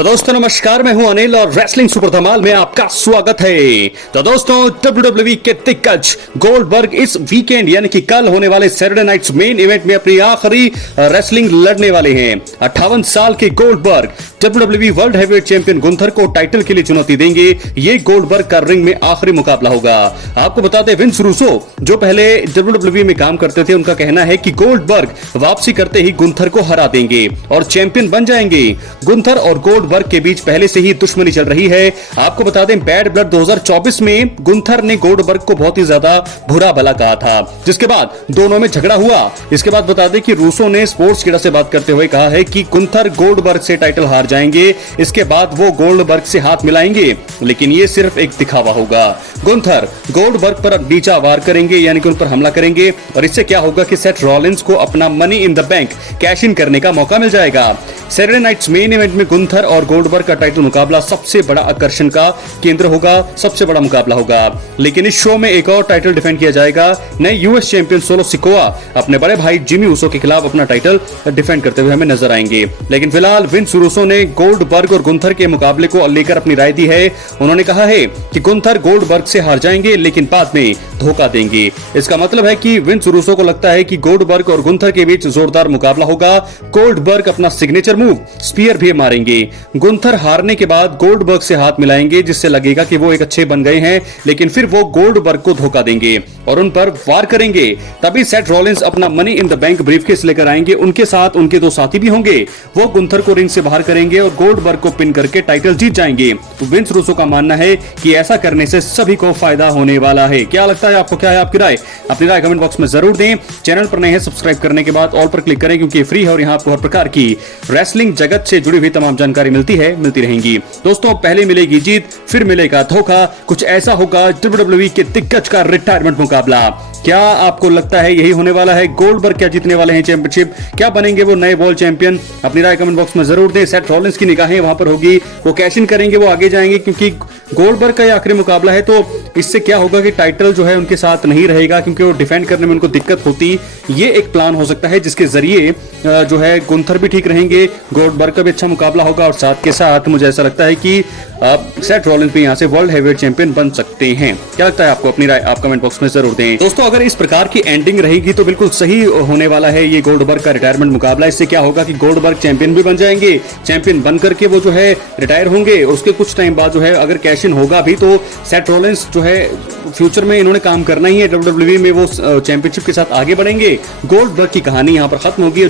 तो दोस्तों नमस्कार, मैं हूं अनिल और रेसलिंग सुपर धमाल में आपका स्वागत है। तो दोस्तों WWE के दिग्गज गोल्डबर्ग इस वीकेंड यानी कि कल होने वाले सैटरडे नाइट्स मेन इवेंट में अपनी आखिरी रेसलिंग लड़ने वाले हैं। 58 साल के Goldberg WWE world heavyweight champion Gunther को टाइटल के लिए चुनौती देंगे। ये गोल्डबर्ग का रिंग में आखिरी मुकाबला होगा। आपको बताते हैं विंस रूसो जो पहले WWE में काम करते थे, उनका कहना है कि गोल्डबर्ग वापसी करते ही गुंथर को हरा देंगे और चैंपियन बन जाएंगे। गुंथर और गोल्डबर्ग के बीच पहले से ही दुश्मनी चल रही है। आपको बता दें बैड ब्लड 2024 में गुंथर ने गोल्डबर्ग को बहुत ही ज्यादा बुरा भला कहा था, जिसके बाद दोनों में झगड़ा हुआ। इसके बाद बता दें कि रूसो ने स्पोर्ट्स कीड़ा से बात करते हुए कहा है कि गुंथर गोल्डबर्ग से टाइटल हार जाएंगे, इसके बाद वो गोल्डबर्ग से हाथ मिलाएंगे, लेकिन ये सिर्फ एक दिखावा होगा। गुंथर गोल्डबर्ग पर नीचा वार करेंगे यानी कि उन पर हमला करेंगे और इससे क्या होगा कि सेथ रॉलिंस को अपना money in the bank cash in करने का मौका मिल जाएगा। सैटरडे नाइट्स मेन इवेंट में गुंथर और गोल्डबर्ग का टाइटल मुकाबला सबसे बड़ा आकर्षण का केंद्र होगा, सबसे बड़ा मुकाबला होगा। लेकिन इस शो में एक और टाइटल डिफेंड किया जाएगा। नए यूएस चैंपियन सोलो सिकोआ अपने बड़े भाई जिमी ऊसो के खिलाफ अपना टाइटल डिफेंड करते हुए हमें नजर आएंगे। लेकिन फिलहाल विंस रूसो ने गोल्डबर्ग और गुंथर के मुकाबले को लेकर अपनी राय दी है। उन्होंने कहा है कि गुंथर गोल्डबर्ग से हार जाएंगे लेकिन बाद में धोखा देंगे। इसका मतलब है कि विंस रूसो को लगता है कि गोल्डबर्ग और गुंथर के बीच जोरदार मुकाबला होगा। गोल्डबर्ग अपना सिग्नेचर मूव स्पीयर भी मारेंगे। गुंथर हारने के बाद गोल्डबर्ग से हाथ मिलाएंगे, जिससे लगेगा कि वो एक अच्छे बन गए हैं, लेकिन फिर वो गोल्डबर्ग को धोखा देंगे और उन पर वार करेंगे। तभी सेथ रॉलिंस अपना money in the bank briefcase लेकर आएंगे। उनके साथ उनके दो साथी भी होंगे। वो गुंथर को रिंग से बाहर करेंगे और गोल्डबर्ग को पिन करके टाइटल जीत जाएंगे। तो विंस रूसो का मानना है कि ऐसा करने से सभी को फायदा होने वाला है। क्या लगता है आपको? क्या है आपकी राय? अपनी राय कमेंट बॉक्स में जरूर दें। चैनल पर नए हैं सब्सक्राइब करने के बाद ऑल पर क्लिक करें, क्योंकि फ्री है और यहाँ आपको हर प्रकार की रेसलिंग जगत से जुड़ी हुई तमाम जानकारी मिलती रहेंगी। दोस्तों पहले मिलेगी जीत, फिर मिलेगा धोखा। कुछ ऐसा होगा WWE के दिग्गज का रिटायरमेंट मुकाबला। क्या आपको लगता है यही होने वाला है? गोल्डबर्ग क्या जीतने वाले हैं चैंपियनशिप? क्या बनेंगे वो नए वर्ल्ड चैंपियन? अपनी राय कमेंट बॉक्स में जरूर दें। सेथ रॉलिंस की निगाहें वहां पर होगी, वो कैश इन करेंगे, वो आगे जाएंगे, क्योंकि गोल्डबर्ग का ये आखिरी मुकाबला है। तो इससे क्या होगा कि टाइटल जो है उनके साथ नहीं रहेगा, क्योंकि वो डिफेंड करने में उनको दिक्कत होती। ये एक प्लान हो सकता है जिसके जरिए जो है गुंथर भी ठीक रहेंगे, गोल्डबर्ग का भी अच्छा मुकाबला होगा और साथ के साथ मुझे ऐसा लगता है कि सेथ रॉलिंस भी यहां से वर्ल्ड हेवीवेट चैंपियन बन सकते हैं। क्या लगता है आपको? अपनी राय आप कमेंट बॉक्स में जरूर दें। दोस्तों अगर इस प्रकार की एंडिंग रहेगी तो बिल्कुल सही होने वाला है ये गोल्डबर्ग का रिटायरमेंट मुकाबला। इससे क्या होगा कि गोल्डबर्ग चैंपियन भी बन जाएंगे, चैंपियन बन करके वो जो है रिटायर होंगे। उसके कुछ टाइम बाद जो है अगर कैश इन होगा भी तो सेथ रॉलिंस जो है फ्यूचर में इन्होंने काम करना ही है WWE में, वो चैंपियनशिप के साथ आगे बढ़ेंगे। गोल्डबर्ग की कहानी यहाँ पर खत्म होगी।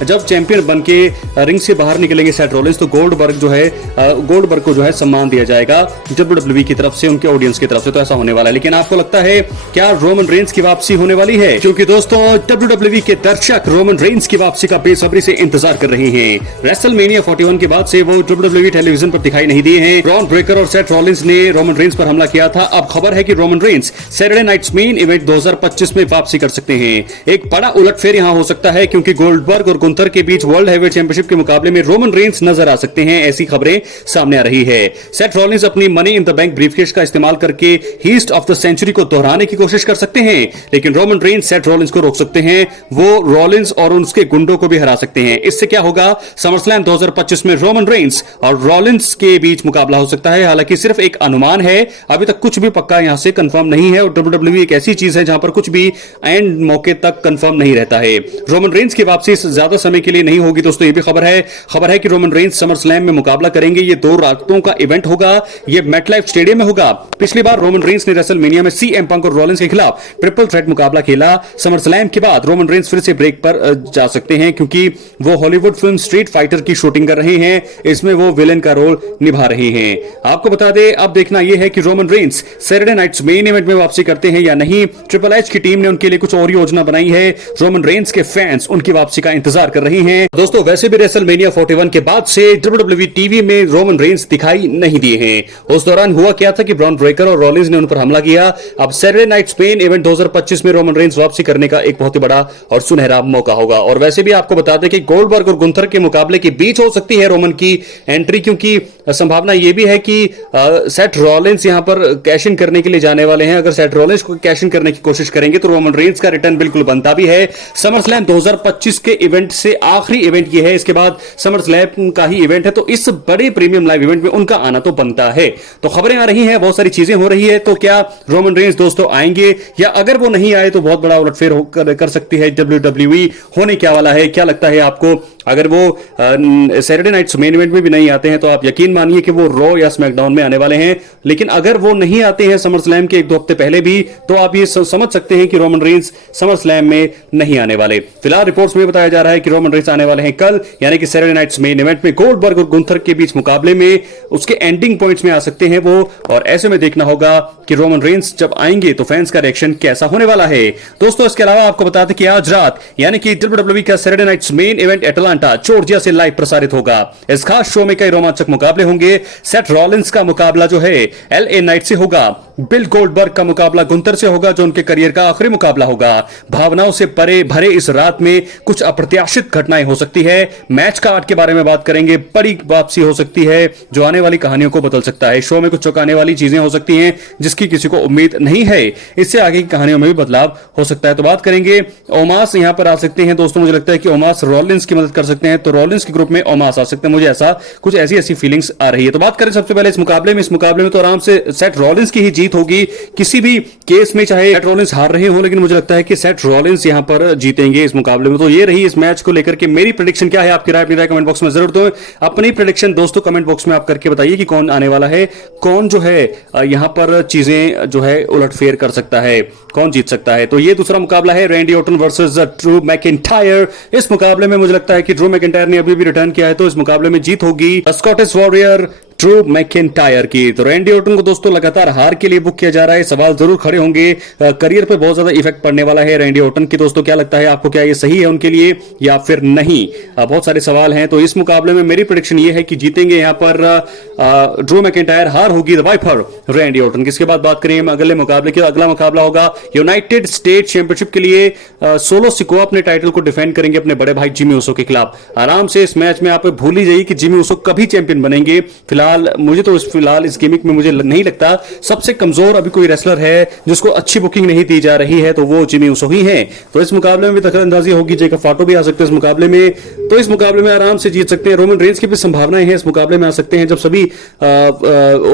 जब चैंपियन बन के रिंग से बाहर निकलेंगे सेथ रॉलिंस, तो गोल्डबर्ग को जो है सम्मान दिया जाएगा WWE की तरफ से, उनके ऑडियंस की तरफ से। तो ऐसा होने वाला है। लेकिन आपको लगता है क्या रोमन रेंस की वापसी होने वाली है? क्योंकि दोस्तों WWE के दर्शक रोमन रेंस की वापसी का बेसब्री से इंतजार कर रहे हैं। रेसलमेनिया 41 के बाद से वो WWE टेलीविजन पर दिखाई नहीं दिए हैं। ब्रॉन ब्रेकर और सेथ रॉलिंस ने रोमन रेंस पर हमला किया था। अब खबर है कि Roman Reigns Saturday Night's Main Event 2025 में वापसी कर सकते हैं। एक बड़ा उलटफेर यहां हो सकता है, क्योंकि गोल्डबर्ग और गुंथर के बीच वर्ल्ड हेवीवेट चैंपियनशिप के मुकाबले में रोमन रेंस नजर आ सकते हैं। ऐसी खबरें सामने आ रही है। सेथ रॉलिंस अपनी money in the bank briefcase का इस्तेमाल करके हीस्ट ऑफ द सेंचुरी को दोहराने की कोशिश कर सकते हैं, लेकिन रोमन रेंस सेथ रॉलिंस को रोक सकते हैं। वो रॉलिंस और उसके गुंडों को भी हरा सकते हैं। इससे क्या होगा? समरस्लैम 2025 में रोमन रेंस और रॉलिंस के बीच मुकाबला हो सकता है। हालांकि सिर्फ एक अनुमान है, अभी तक कुछ भी पक्का यहां से कंफर्म नहीं है। और WWE एक ऐसी चीज है जहां पर कुछ भी एंड मौके तक कंफर्म नहीं रहता है। रोमन रेंस की वापसी ज्यादा समय के लिए नहीं होगी। दोस्तों ये भी खबर है कि रोमन रेंस समरस्लैम में मुकाबला करेंगे। ये 2 रातों का इवेंट होगा। ये मेटलाइफ स्टेडियम में होगा। पिछली बार रोमन रेंस ने रेसलमेनिया में CM पंक और रॉलिंस के खिलाफ ट्रिपल थ्रेट मुकाबला खेला। समरस्लैम के बाद रोमन रेंस फिर से ब्रेक पर जा सकते हैं, क्योंकि वो हॉलीवुड फिल्म स्ट्रीट फाइटर की शूटिंग कर रहे हैं। इसमें वो विलेन का रोल निभा रहे हैं। आपको बता दें अब देखना यह है कि Roman Reigns Saturday Night's Main Event में वापसी करते हैं या नहीं। ट्रिपल एच की टीम ने उनके लिए कुछ और योजना बनाई है। रोमन रेंस के फैंस उनकी वापसी का इंतजार कर रहे हैं। दोस्तों वैसे भी रेसलमेनिया 41 के बाद से WWE टीवी में रोमन रेंस दिखाई नहीं दिए हैं। उस दौरान हुआ क्या था कि ब्रॉन ब्रेकर और रॉलिंस ने उन पर हमला किया। अब सैटरडे नाइट्स मेन इवेंट 2025 में रोमन रेंस वापसी करने का एक बहुत ही बड़ा और सुनहरा मौका होगा। और वैसे भी आपको बता दें कि गोल्डबर्ग और गुंथर के मुकाबले के बीच हो सकती है रोमन की एंट्री, क्योंकि संभावना ये भी है कि सेथ रॉलिंस यहां पर कैश इन करने के लिए जाने वाले हैं। अगर सेथ रॉलिंस को कैश इन करने की कोशिश करेंगे तो रोमन रेंस का रिटर्न बिल्कुल बनता भी है। समर स्लैम 2025 के इवेंट से आखिरी इवेंट ये है, इसके बाद समर स्लैम का ही इवेंट है, तो इस बड़े प्रीमियम लाइव इवेंट में उनका आना तो बनता है। तो खबरें आ रही हैं, बहुत सारी चीजें हो रही है, तो क्या रोमन रेंस दोस्तों आएंगे, या अगर वो नहीं आए तो बहुत बड़ा उलटफेर कर सकती है WWE। होने क्या वाला है, क्या लगता है आपको? अगर वो सैटरडे नाइट्स मेन इवेंट में भी नहीं आते हैं तो आप यकीन मानिए कि वो रॉ या स्मैकडाउन में आने वाले हैं। लेकिन अगर वो नहीं आते हैं समर स्लैम के 1-2 हफ्ते पहले भी, तो आप ये समझ सकते हैं कि रोमन रेंस समर स्लैम में नहीं आने वाले। फिलहाल रिपोर्ट्स में बताया जा रहा है कि रोमन रेंस आने वाले हैं कल, यानी कि सैटरडे नाइट्स मेन इवेंट में गोल्डबर्ग और गुंथर के बीच मुकाबले में उसके एंडिंग पॉइंट्स में आ सकते हैं वो। और ऐसे में देखना होगा कि रोमन रेंस जब आएंगे तो फैंस का रिएक्शन कैसा होने वाला है। दोस्तों इसके अलावा आपको बता दें कि आज रात यानी कि WWE का Saturday Night's Main Event Atlanta Georgia से लाइव प्रसारित होगा। इस खास शो में कई रोमांचक मुकाबले होंगे। सेथ रॉलिंस का मुकाबला जो है LA नाइट से होगा। बिल गोल्डबर्ग का मुकाबला गुंथर से होगा, जो उनके करियर का आखिरी मुकाबला होगा। भावनाओं से परे भरे इस रात में कुछ अप्रत्याशित घटनाएं हो सकती है। मैच का आर्ट के बारे में बात करेंगे, बड़ी वापसी हो सकती है जो आने वाली कहानियों को बदल सकता है। शो में कुछ चौंकाने वाली चीजें हो सकती हैं जिसकी किसी को उम्मीद नहीं है। इससे आगे की कहानियों में भी बदलाव हो सकता है। तो बात करेंगे, ओमास यहां पर आ सकते हैं दोस्तों। मुझे लगता है कि ओमास रॉलिंस की मदद कर सकते हैं, तो रॉलिंस के ग्रुप में ओमास आ सकते हैं। मुझे ऐसा कुछ ऐसी फीलिंग्स आ रही है। तो बात करें सबसे पहले इस मुकाबले में तो आराम से सेथ रॉलिंस की ही जीत होगी किसी भी केस में, चाहे सेथ रॉलिंस हार रहे हो, लेकिन मुझे लगता है कि सेथ रॉलिंस यहां पर जीतेंगे इस मुकाबले में। तो ये रही इस मैच को लेकर के मेरी प्रेडिक्शन। क्या है आपकी राय? अपनी राय कमेंट बॉक्स में जरूर दो। अपनी प्रेडिक्शन दोस्तों कमेंट बॉक्स में आप करके बताइए कि कौन आने वाला है, कौन जो है यहां पर चीजें जो है उलटफेर कर सकता है, कौन जीत सकता है। तो ये दूसरा मुकाबला है Randy Orton versus Drew McIntyre. इस मुकाबले में मुझे लगता है कि ड्रू मैकिंटायर ने अभी भी रिटर्न किया है, तो इस मुकाबले में जीत होगी स्कॉटिश वॉरियर ड्रू मैकिंटायर की। तो रैंडी ऑर्टन को दोस्तों लगातार हार के लिए बुक किया जा रहा है। सवाल जरूर खड़े होंगे, करियर पे बहुत ज्यादा इफेक्ट पड़ने वाला है रैंडी ऑर्टन की। दोस्तों क्या लगता है आपको, क्या ये सही है उनके लिए या फिर नहीं? बहुत सारे सवाल हैं। तो इस मुकाबले में मेरी प्रेडिक्शन ये है कि जीतेंगे यहां पर ड्रू मैकिंटायर, हार होगी द वाइपर रैंडी ऑर्टन की। इसके बाद बात करें अगले मुकाबले की। अगला मुकाबला होगा यूनाइटेड स्टेट चैंपियनशिप के लिए। सोलो सिकोआ अपने टाइटल को डिफेंड करेंगे अपने बड़े भाई जिमी ऊसो के खिलाफ। आराम से इस मैच में आप भूल ही जाइए कि जिमी ऊसो कभी चैंपियन बनेंगे। फिलहाल इस गिमिक में मुझे नहीं लगता सबसे कमजोर अभी कोई रेसलर है जिसको अच्छी बुकिंग नहीं दी जा रही है, तो वो जिमी ऊसो ही है। तो इस मुकाबले में भी दखलंदाजी होगी। जेकब फाटो भी आ सकते हैं इस मुकाबले में, तो इस मुकाबले में आराम से जीत सकते हैं। रोमन रेंस की भी संभावनाएं हैं इस मुकाबले में आ सकते हैं। जब सभी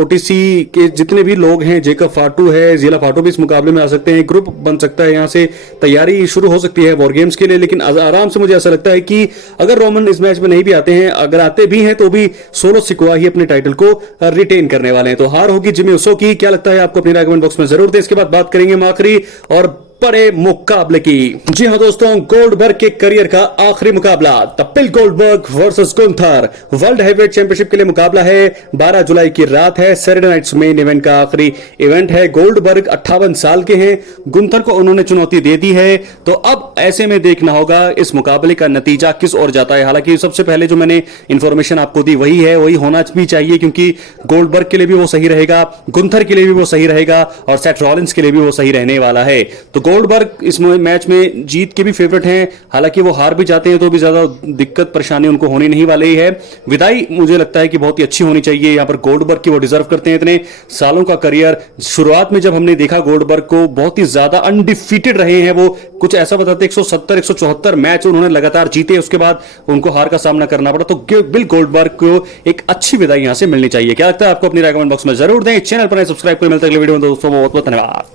ओटीसी के जितने भी लोग हैं, जेकब फाटू है, जिला फाटो भी इस मुकाबले में आ सकते हैं। ग्रुप बन सकता है, यहां से तैयारी शुरू हो सकती है वॉर गेम्स के लिए। लेकिन आराम से मुझे ऐसा लगता है कि अगर रोमन इस मैच में नहीं भी आते हैं, अगर आते भी हैं तो भी सोलो सिकोआ ही अपने टाइटल को रिटेन करने वाले हैं। तो हार होगी जिमी ऊसो की। क्या लगता है आपको? अपनी राय कमेंट बॉक्स में जरूर दें। इसके बाद बात करेंगे आखिरी और बड़े मुकाबले की। जी हां दोस्तों, गोल्डबर्ग के करियर का आखिरी मुकाबला the bill Goldberg versus Gunther world heavyweight championship के लिए मुकाबला है। 12 जुलाई की रात है। सैटरडे नाइट्स मेन इवेंट का आखिरी इवेंट है। गोल्डबर्ग 58 साल के हैं, गुंथर को उन्होंने चुनौती दे दी है। तो अब ऐसे में देखना होगा इस मुकाबले का नतीजा किस ओर जाता है। हालांकि सबसे पहले जो मैंने इंफॉर्मेशन आपको दी वही है, वही होना भी चाहिए, क्योंकि गोल्डबर्ग के लिए भी वो सही रहेगा, गुंथर के लिए भी वो सही रहेगा और सेथ रॉलिंस के लिए भी वो सही रहने वाला है। तो गोल्डबर्ग इस मैच में जीत के भी फेवरेट हैं। हालांकि वो हार भी जाते हैं तो भी ज्यादा दिक्कत परेशानी उनको होनी नहीं वाली है। विदाई मुझे लगता है कि बहुत ही अच्छी होनी चाहिए यहां पर गोल्डबर्ग की। वो डिजर्व करते हैं इतने सालों का करियर। शुरुआत में जब हमने देखा गोल्डबर्ग को, बहुत ही ज्यादा अनडिफीटेड रहे हैं वो। कुछ ऐसा बताते 170 174 मैच उन्होंने लगातार जीते, उसके बाद उनको हार का सामना करना पड़ा। तो बिल गोल्डबर्ग को एक अच्छी विदाई यहां से मिलनी चाहिए। क्या लगता है आपको? अपनी राय कमेंट बॉक्स में जरूर दें। चैनल पर सब्सक्राइब कर मिलता है अगले वीडियो में दोस्तों। बहुत बहुत धन्यवाद।